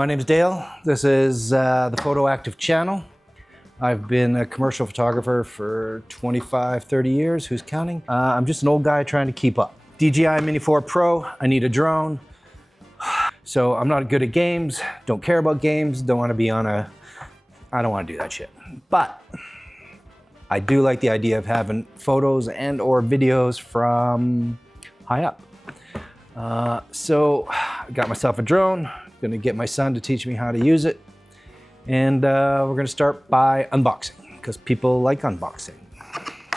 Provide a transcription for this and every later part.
My name's Dale. This is the Photoactive channel. I've been a commercial photographer for 25, 30 years. Who's counting? I'm just an old guy trying to keep up. DJI Mini 4 Pro, I need a drone. So I'm not good at games, don't care about games, don't want to be on I don't want to do that shit. But I do like the idea of having photos and or videos from high up. So I got myself a drone, gonna get my son to teach me how to use it. And we're gonna start by unboxing, because people like unboxing.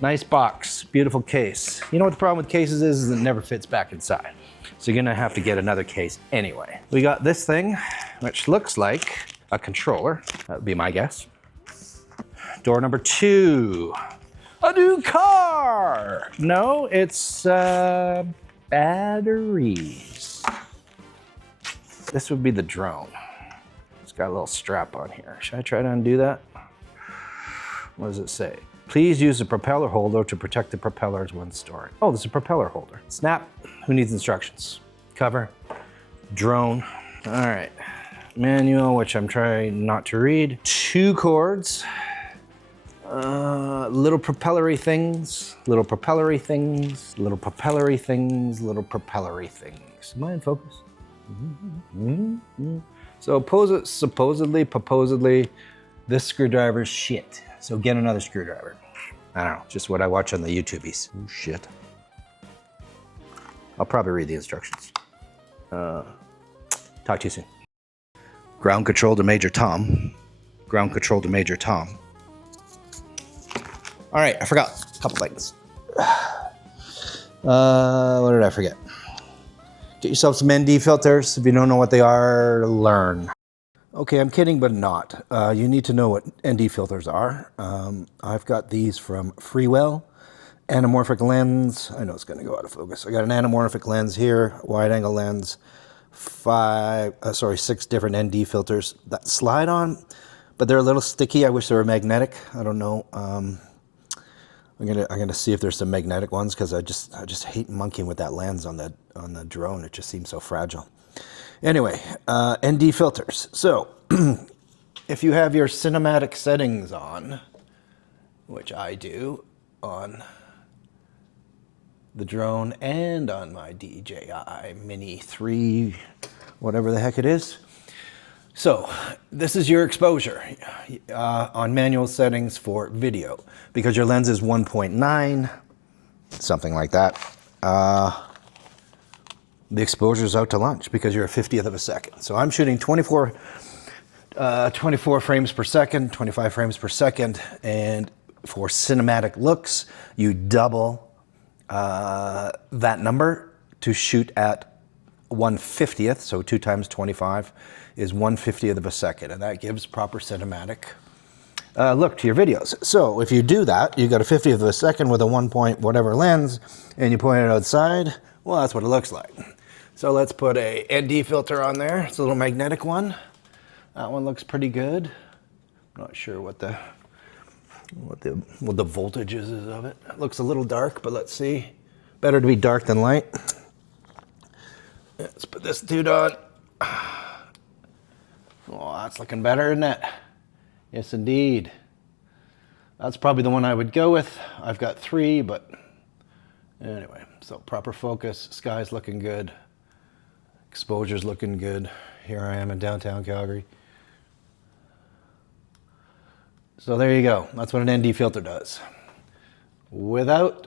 Nice box, beautiful case. You know what the problem with cases is it never fits back inside. So you're gonna have to get another case anyway. We got this thing, which looks like a controller. That would be my guess. Door number 2. A new car! No, it's batteries. This would be the drone. It's got a little strap on here. Should I try to undo that? What does it say? Please use the propeller holder to protect the propellers when storing. Oh, there's a propeller holder. Snap. Who needs instructions? Cover. Drone. All right. Manual, which I'm trying not to read. 2 cords. Little propellery things. Little propellery things. Little propellery things. Little propellery things. Am I in focus? So supposedly, this screwdriver's shit. So get another screwdriver. I don't know, just what I watch on the YouTubies. Oh shit. I'll probably read the instructions. Talk to you soon. Ground control to Major Tom. Ground control to Major Tom. All right, I forgot a couple things. What did I forget? Get yourself some ND filters. If you don't know what they are, learn. Okay, I'm kidding, but not. You need to know what ND filters are. I've got these from Freewell. Anamorphic lens. I know it's going to go out of focus. I got an anamorphic lens here, wide angle lens, 6 different ND filters that slide on, but they're a little sticky. I wish they were magnetic. I don't know. I'm gonna see if there's some magnetic ones, because I just hate monkeying with that lens on the drone. It just seems so fragile. Anyway, ND filters. So if you have your cinematic settings on, which I do on the drone and on my DJI Mini 3, whatever the heck it is. So this is your exposure on manual settings for video, because your lens is 1.9, something like that. The exposure is out to lunch because you're a 50th of a second. So I'm shooting 24 frames per second, 25 frames per second. And for cinematic looks, you double that number to shoot at 1/50th. So 2 times 25 is 1/50th of a second. And that gives proper cinematic look to your videos. So if you do that, you got a 50th of a second with a 1 point whatever lens, and you point it outside, well, that's what it looks like. So let's put a ND filter on there. It's a little magnetic one. That one looks pretty good. I'm not sure what the voltage is of it. It looks a little dark, but let's see. Better to be dark than light. Let's put this dude on. Oh, that's looking better, isn't it? Yes, indeed. That's probably the one I would go with. I've got 3, but anyway. So proper focus, sky's looking good. Exposure's looking good. Here I am in downtown Calgary. So there you go. That's what an ND filter does. Without,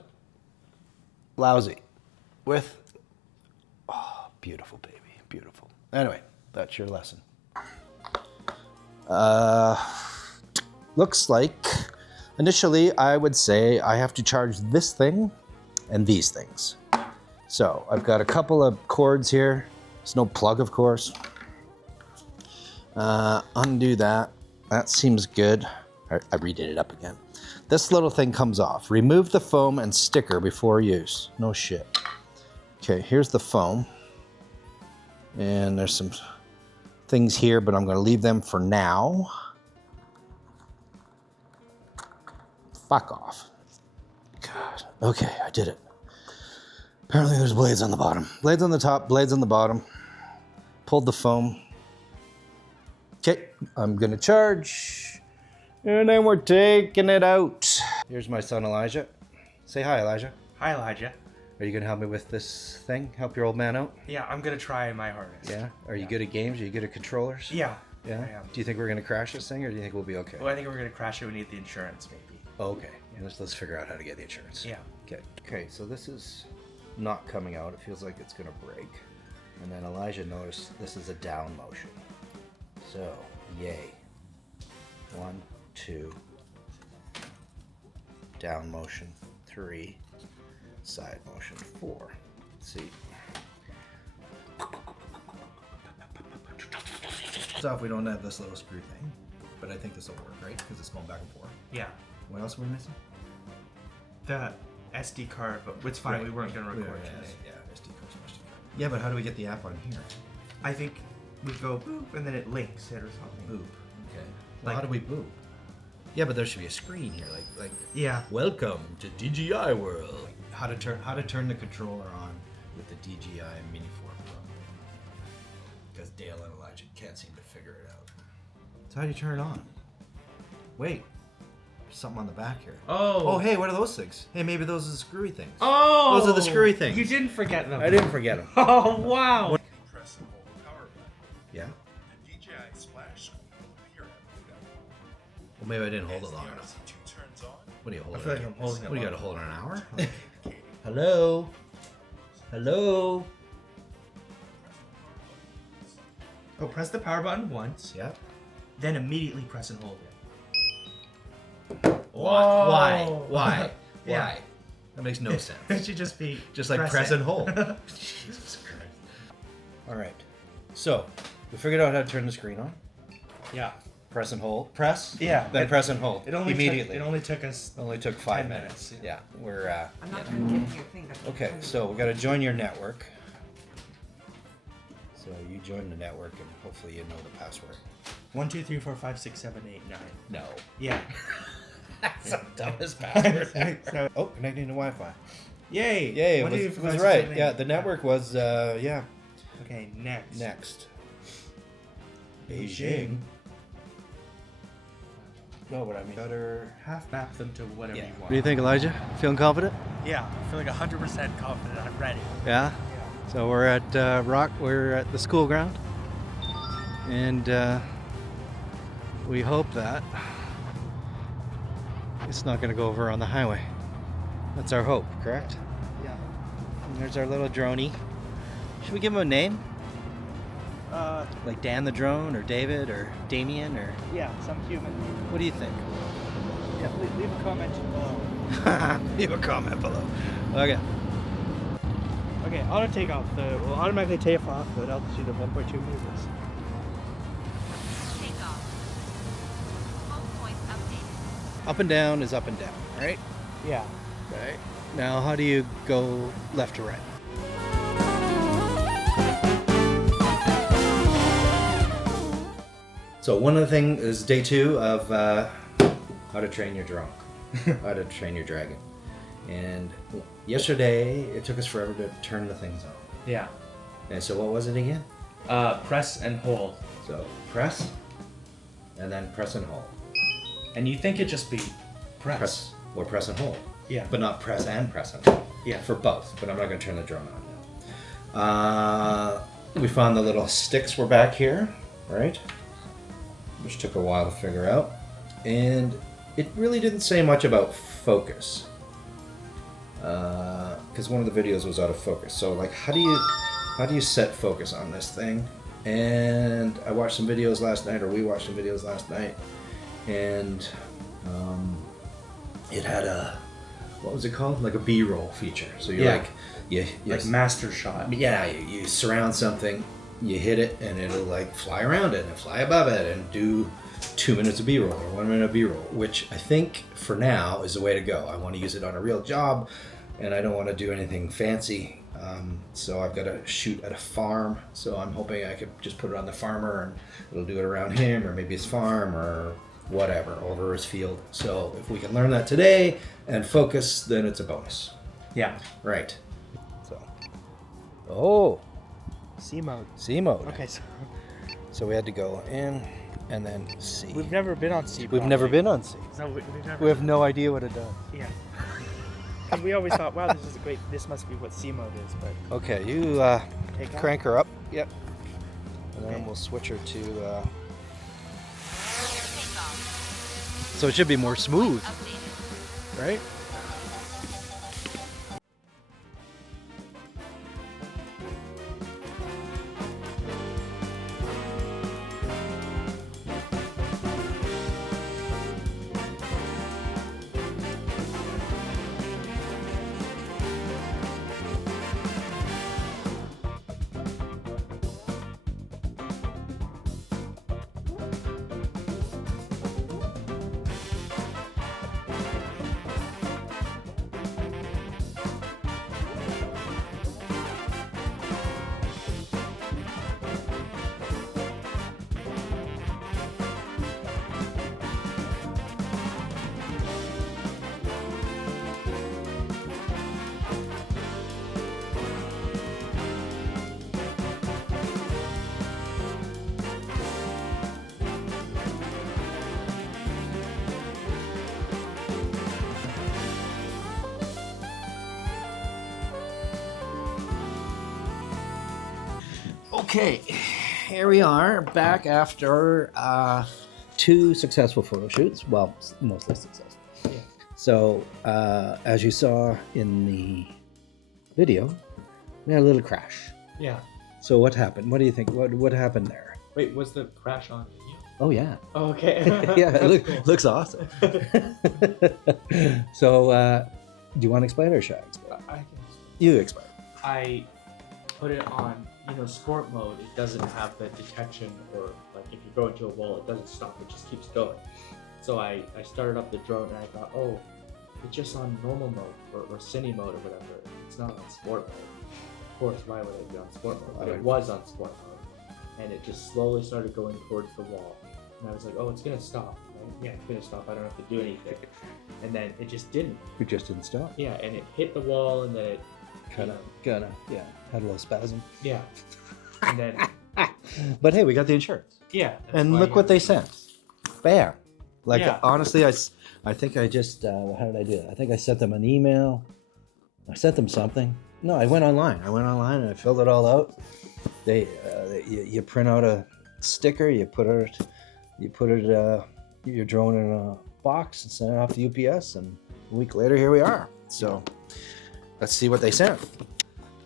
lousy. With, oh, beautiful, baby, beautiful. Anyway, that's your lesson. Looks like, initially, I would say I have to charge this thing and these things. So I've got a couple of cords here. There's no plug, of course. Undo that. That seems good. I redid it up again. This little thing comes off. Remove the foam and sticker before use. No shit. Okay, here's the foam. And there's some things here, but I'm going to leave them for now. Fuck off. God. Okay, I did it. Apparently there's blades on the bottom. Blades on the top, blades on the bottom. Pulled the foam. Okay, I'm gonna charge. And then we're taking it out. Here's my son Elijah. Say hi, Elijah. Hi, Elijah. Are you gonna help me with this thing? Help your old man out? Yeah, I'm gonna try my hardest. Yeah? Are you good at games? Are you good at controllers? Yeah. Yeah? I am. Do you think we're gonna crash this thing or do you think we'll be okay? Well, I think we're gonna crash it. We need the insurance, maybe. Okay. Let's figure out how to get the insurance. Yeah. Okay. Okay, so this is not coming out. It feels like it's gonna break. And then Elijah noticed this is a down motion. So, yay. 1, 2. Down motion. 3. Side motion. 4. Let's see. First off, we don't have this little screw thing, but I think this will work, right? Because it's going back and forth. Yeah. What else are we missing? The SD card, but it's fine. Right. We weren't gonna record Yeah, today. yeah, SD card. Yeah, but how do we get the app on here? I think we go boop, and then it links it or something. Boop. Okay. Well, Like- how do we boop? Yeah, but there should be a screen here, like. Yeah. Welcome to DJI World. How to turn the controller on with the DJI Mini 4 Pro. Because Dale and Elijah can't seem to figure it out. So how do you turn it on? Wait, there's something on the back here. Oh. Oh, hey, what are those things? Hey, maybe those are the screwy things. Oh. Those are the screwy things. You didn't forget them. I didn't forget them. Oh wow. Press and hold the power button. Yeah. The DJI splash screen will appear at the window. Well, maybe I didn't hold As it the long enough. RC2 turns on, What do you hold I it? feel like I'm holding it What do you long. got to hold it an hour? indicating Hello. Hello. Oh, press the power button once, Yeah. then immediately press and hold it. Why? Whoa. Why? Yeah. Why? That makes no sense. It should just be Just like press it. and hold. Jesus Christ. All right. So we figured out how to turn the screen on. Yeah. Press and hold. Press. Yeah. Then press and hold. It only immediately. It only took us. Only took 5 10 minutes. minutes, Yeah. We're. I'm not trying to give you your thing. Okay. So we got to join your network. So you join the network and hopefully you know the password. 1, 2, 3, 4, 5, 6, 7, 8, 9. No. Yeah. That's the dumbest password. So, Oh, connecting to Wi-Fi. yay! Yay! It 1, was, 2, 3, it 4, was 5, 6, right. 7, 8. Yeah. The network was. Yeah. Okay, next. Next. Beijing. No, but I mean better. Half map them to whatever Yeah. you want. What do you think, Elijah? Feeling confident? Yeah, I feel like 100% confident. I'm ready. Yeah. So we're at We're at the school ground, and we hope that it's not going to go over on the highway. That's our hope, correct? Yeah. And there's our little droney. Should we give him a name? Like Dan the drone, or David, or Damien, or Yeah, some human. what do you think? Yeah, leave a comment below. Leave a comment below. Okay. Okay, auto takeoff. Will automatically take off at altitude of 1.2 meters. Takeoff. Home point updated. Up and down is up and down, right? Yeah. Right. Now, how do you go left to right? So one of the things is day 2 of how to train your drone, how to train your dragon. And yesterday, it took us forever to turn the things on. Yeah. And so what was it again? Press and hold. So press, and then press and hold. And you think it just be press. Press, or press and hold. Yeah. But not press and hold. Yeah. For both, but I'm not going to turn the drone on now. We found the little sticks were back here, right? Which took a while to figure out. And it really didn't say much about focus. Because one of the videos was out of focus. So like, how do you set focus on this thing? And I watched some videos last night, or we watched some videos last night, and it had a, what was it called? Like a B-roll feature. So you're like, you Like master shot. yeah, you surround something, you hit it, and it'll like fly around it and fly above it and do 2 minutes of B-roll or 1 minute of B-roll, which I think for now is the way to go. I want to use it on a real job, and I don't want to do anything fancy. So I've got to shoot at a farm. So I'm hoping I could just put it on the farmer and it'll do it around him, or maybe his farm, or whatever, over his field. So if we can learn that today and focus, then it's a bonus. Yeah. Right. So. Oh. C mode. C mode. Okay, So we had to go in, and then C. We've never been on C. We've never been on C. No, we've never. We have no idea what it does. Yeah. Because we always thought, wow, this is great. This must be what C mode is, but Okay, you take off. crank her up. Yep. And then Okay. we'll switch her to. Takeoff. So it should be more smooth, Updated. right? Okay, here we are back after 2 successful photo shoots. Well, mostly successful. Yeah. So, as you saw in the video, we had a little crash. Yeah. So what happened? What do you think? What happened there? Wait, was the crash on video? Oh yeah, Oh, okay. yeah, That's cool. looks awesome. So, do you want to explain or should I explain? I can. You explain. I put it on, sport mode. It doesn't have the detection, or like if you go into a wall, it doesn't stop. It just keeps going. So I started up the drone and I thought, oh, it's just on normal mode or cine mode or whatever. It's not on sport mode. Of course, why would it be on sport mode? But it was on sport mode, and it just slowly started going towards the wall. And I was like, oh, it's gonna stop. Right? Yeah, it's gonna stop. I don't have to do anything. And then it just didn't. We just didn't stop. Yeah, and it hit the wall, and then it Kind of, yeah, had a little spasm. yeah, and then But hey, we got the insurance. yeah. And look what they sent. Bam. Like, Yeah. honestly, I think I just, how did I do it? I think I sent them an email. I sent them something. No, I went online. And I filled it all out. You print out a sticker, you put it, your drone in a box and send it off to UPS. And a week later, here we are. So let's see what they sent.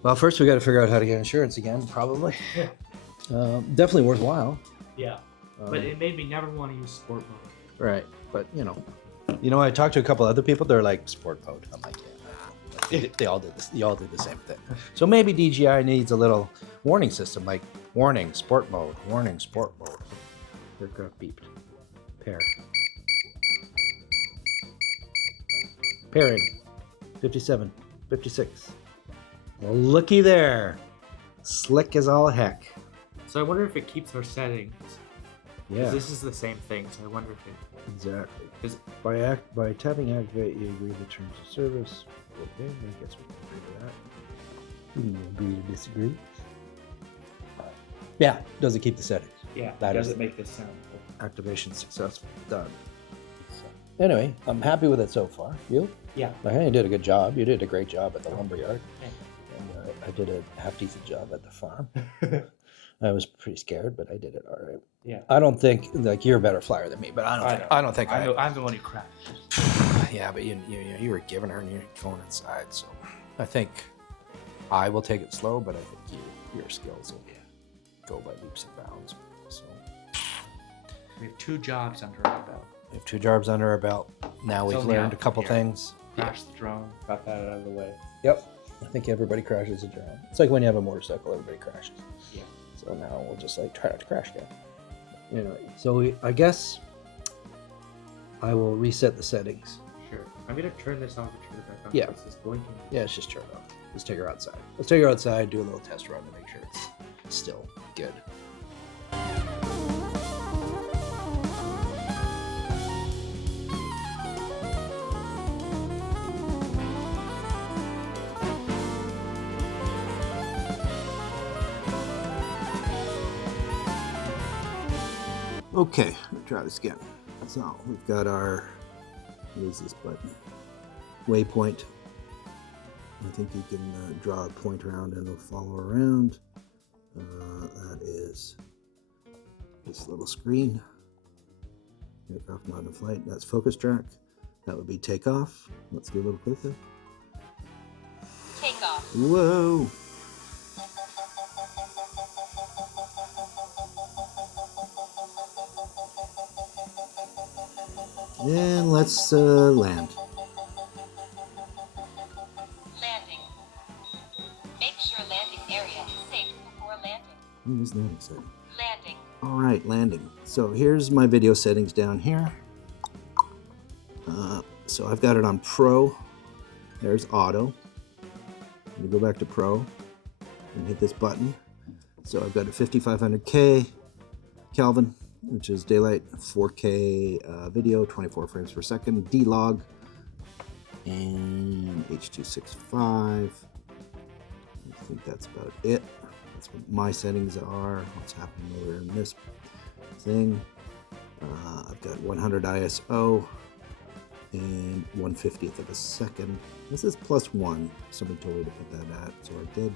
Well, first we got to figure out how to get insurance again, probably. Yeah. Definitely worthwhile. Yeah, but it made me never want to use sport mode. Right, but I talked to a couple other people. They're like sport mode. I'm like, yeah, they all did this. You all did the same thing. So maybe DJI needs a little warning system, like warning sport mode, warning sport mode. Aircraft beeped. Pair. Pairing. 57, 56. Well, looky there. Slick as all heck. So I wonder if it keeps our settings. 'Cause Yeah. this is the same thing. So I wonder if it. Exactly. 'Cause- By tapping activate, you agree to terms of service. Okay, I guess we can agree to that. Agree to disagree. Yeah, does it keep the settings? Yeah, That does is- it make this sound? Activation successful. Done. So, anyway, I'm happy with it so far. You? Yeah. I think you did a good job. You did a great job at the lumberyard. Thanks. And I did a half decent job at the farm. I was pretty scared, but I did it all right. Yeah. I don't think you're a better flyer than me, but I don't think I'm the one who crashed. Yeah, but you were giving her and you're going inside, so I think I will take it slow, but I think your skills will go by leaps and bounds. So We have 2 jobs under our belt. we have 2 jobs under our belt. Now we've It's only learned a out couple from here. things. Crashed the drone. Got that out of the way. Yep. I think everybody crashes a drone. It's like when you have a motorcycle, everybody crashes. Yeah. So now we'll just try not to crash again. Anyway, so I guess I will reset the settings. Sure. I'm gonna turn this off and turn it back on. Yeah. It's just blinking. Yeah, it's just turn it off. Let's take her outside. Let's take her outside, do a little test run to make sure it's still good. Okay, let's try this again. So we've got our, what is this button? Waypoint. I think you can draw a point around and it'll follow around. That is this little screen. Aircraft not in flight. That's focus track. That would be takeoff. Let's do a little quicker. Takeoff. Whoa! And let's land. Landing. Make sure landing area is safe before landing. What was that exciting? Landing. All right, landing. So here's my video settings down here. So I've got it on Pro. There's Auto. Let me go back to Pro and hit this button. So I've got a 5500K Kelvin, which is daylight, 4K video, 24 frames per second, D-Log, and H.265. I think that's about it. That's what my settings are. What's happening over in this thing. I've got 100 ISO and 1/50th of a second. This is +1. Somebody told me to put that at, so I did.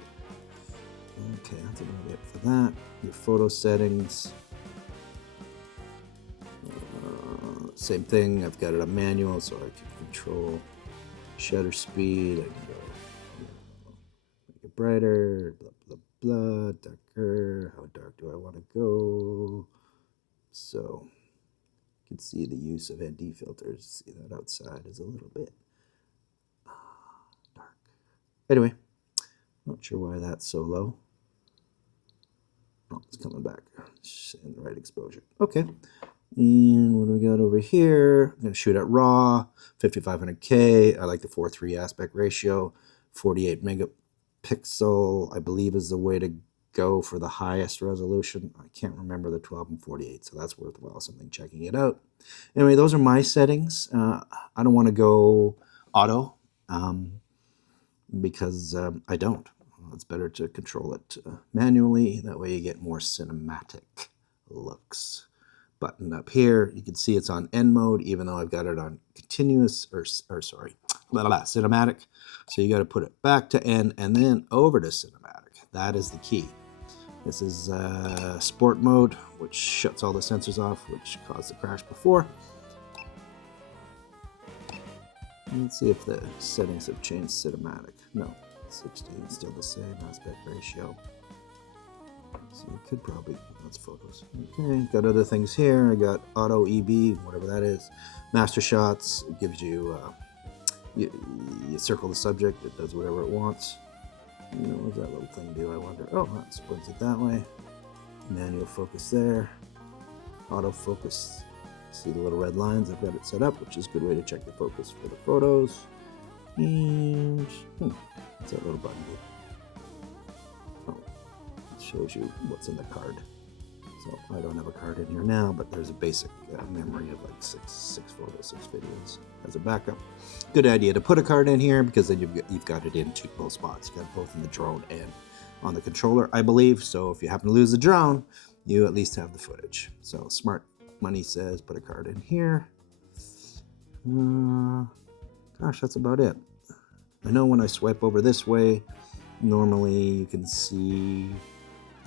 Okay, that's about it for that. Your photo settings. Same thing. I've got it on manual, so I can control shutter speed. I can go make it brighter, blah blah blah, darker. How dark do I want to go? So you can see the use of ND filters. See that outside is a little bit dark. Anyway, not sure why that's so low. Oh, it's coming back. In the right exposure. Okay. And what do we got over here? I'm going to shoot at RAW, 5500K. I like the 4:3 aspect ratio. 48 megapixel, I believe, is the way to go for the highest resolution. I can't remember the 12 and 48, so that's worthwhile something checking it out. Anyway, those are my settings. I don't want to go auto because I don't. It's better to control it manually. That way you get more cinematic looks. Button up here, you can see it's on N mode, even though I've got it on continuous, or sorry, cinematic. So you got to put it back to N and then over to cinematic. That is the key. This is sport mode, which shuts all the sensors off, which caused the crash before. Let's see if the settings have changed. Cinematic. No, 16, still the same aspect ratio. So you could probably, that's photos. Okay, got other things here. I got auto EB, whatever that is. Master shots, it gives you, you circle the subject, it does whatever it wants. You know, what does that little thing do, I wonder? Oh, that splits it that way. Manual focus there. Auto focus, see the little red lines, I've got it set up, which is a good way to check the focus for the photos. And, what's that little button do? Shows you what's in the card. So I don't have a card in here now, but there's a basic memory of like six photos, 6 videos as a backup. Good idea to put a card in here because then you've got it in both spots. You got both in the drone and on the controller, I believe. So if you happen to lose the drone, you at least have the footage. So smart money says put a card in here. Gosh, that's about it. I know when I swipe over this way, normally you can see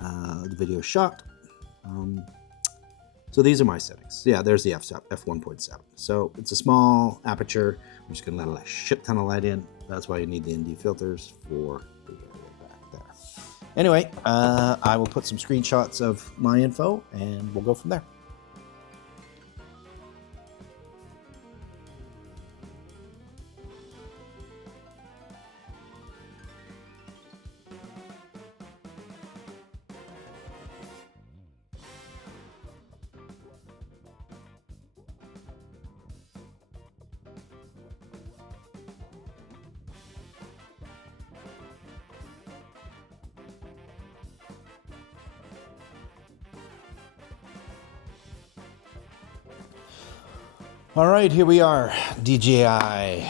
the video shot. So these are my settings. Yeah, there's the f1.7. So it's a small aperture. I'm just gonna let a shit ton of light in. That's why you need the ND filters for the area back there. Anyway, I will put some screenshots of my info and we'll go from there. All right, here we are, DJI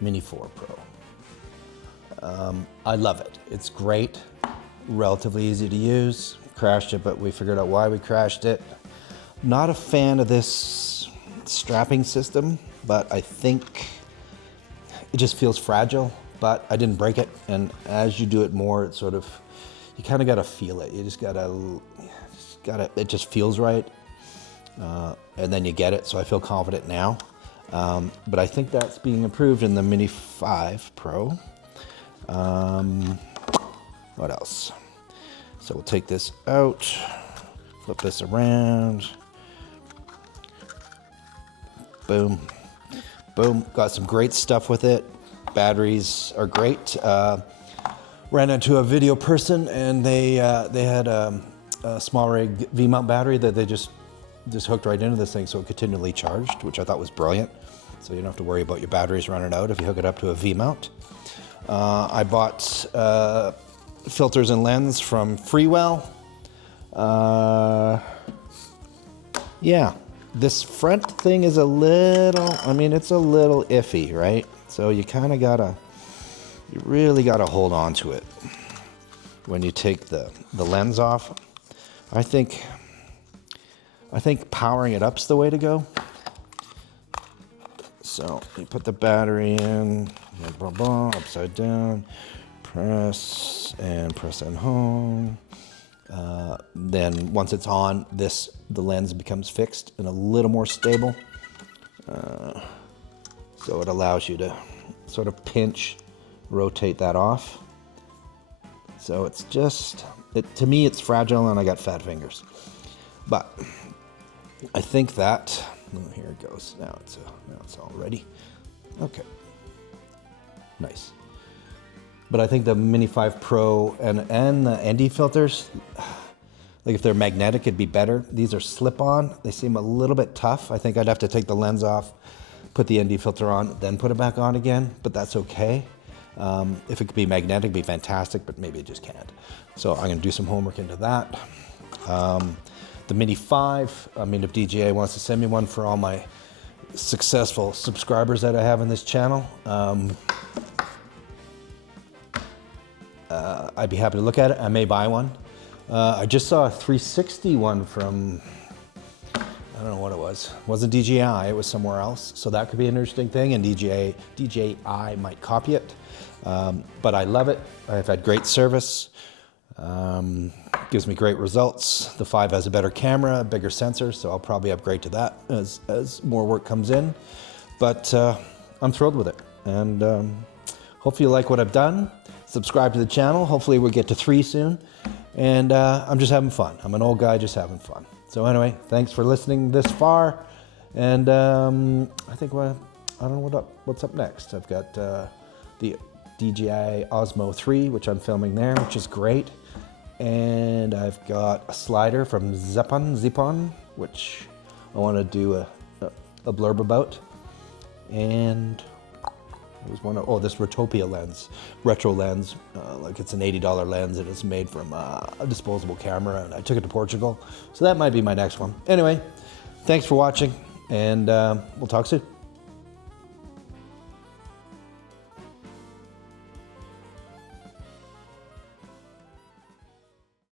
Mini 4 Pro. I love it. It's great, relatively easy to use. Crashed it, but we figured out why we crashed it. Not a fan of this strapping system, but I think it just feels fragile, but I didn't break it. And as you do it more, it sort of, you kind of got to feel it. You just got to, it just feels right. And then you get it. So I feel confident now. But I think that's being improved in the Mini 5 Pro. What else? So we'll take this out, flip this around. Boom. Boom. Got some great stuff with it. Batteries are great. Ran into a video person and they had a small rig V-mount battery that they just hooked right into this thing, so it continually charged, which I thought was brilliant. So you don't have to worry about your batteries running out if you hook it up to a V-mount. I bought filters and lens from Freewell. Yeah, this front thing is a little, I mean, it's a little iffy, right? So you kind of gotta, you really gotta hold on to it when you take the lens off. I think powering it up's the way to go. So you put the battery in, blah, blah, blah, upside down, press and home. Then once it's on, the lens becomes fixed and a little more stable. So it allows you to sort of pinch, rotate that off. So it's just, to me it's fragile and I got fat fingers. But I think that, oh, here it goes. Now it's all ready. Okay. Nice. But I think the Mini 5 Pro and the ND filters, like if they're magnetic, it'd be better. These are slip-on. They seem a little bit tough. I think I'd have to take the lens off, put the ND filter on, then put it back on again, but that's okay. If it could be magnetic, it'd be fantastic, but maybe it just can't. So I'm gonna do some homework into that. The Mini 5, I mean, if DJI wants to send me one for all my successful subscribers that I have in this channel, I'd be happy to look at it. I may buy one. I just saw a 360 one from, I don't know what it was. It wasn't DJI, it was somewhere else. So that could be an interesting thing, and DJI might copy it. But I love it. I've had great service. Gives me great results. The 5 has a better camera, a bigger sensor, so I'll probably upgrade to that as more work comes in. But I'm thrilled with it. And hopefully you like what I've done. Subscribe to the channel. Hopefully we'll get to 3 soon. And I'm just having fun. I'm an old guy just having fun. So anyway, thanks for listening this far. And I think, I don't know what's up next. I've got the DJI Osmo 3, which I'm filming there, which is great. And I've got a slider from Zipon, which I want to do a blurb about. And there was one, this Rotopia lens, retro lens, like it's an $80 lens and it's made from a disposable camera, and I took it to Portugal. So that might be my next one. Anyway, thanks for watching, and we'll talk soon.